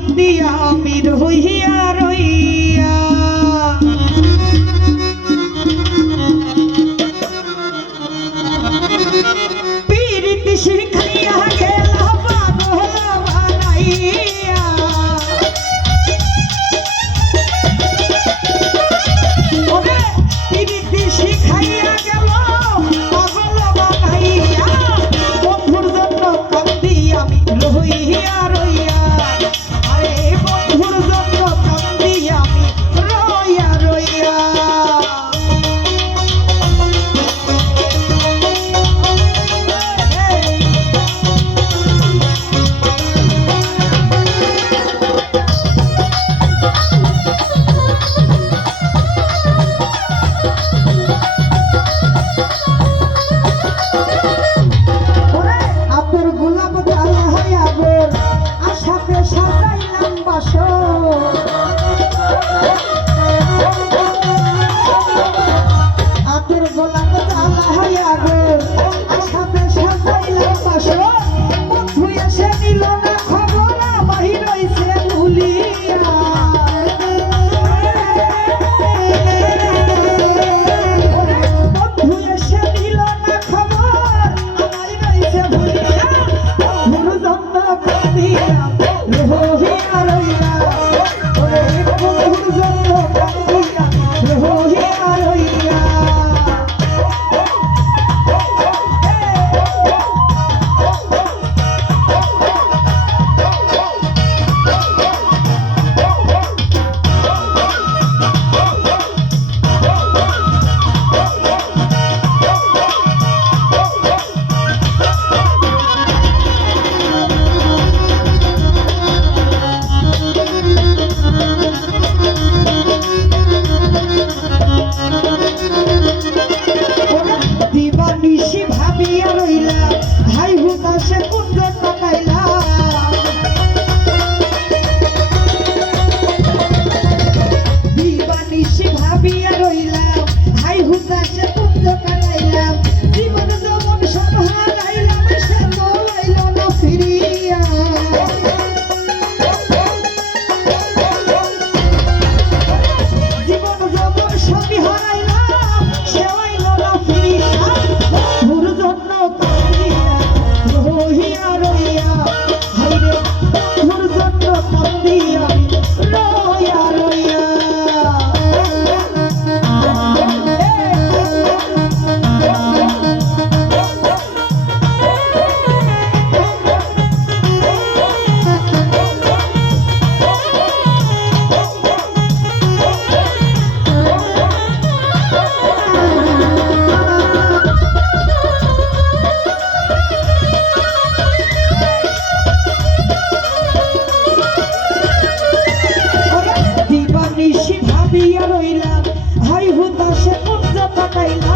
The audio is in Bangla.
বন্দি আমি রহিয়া I show. কুঞ্জ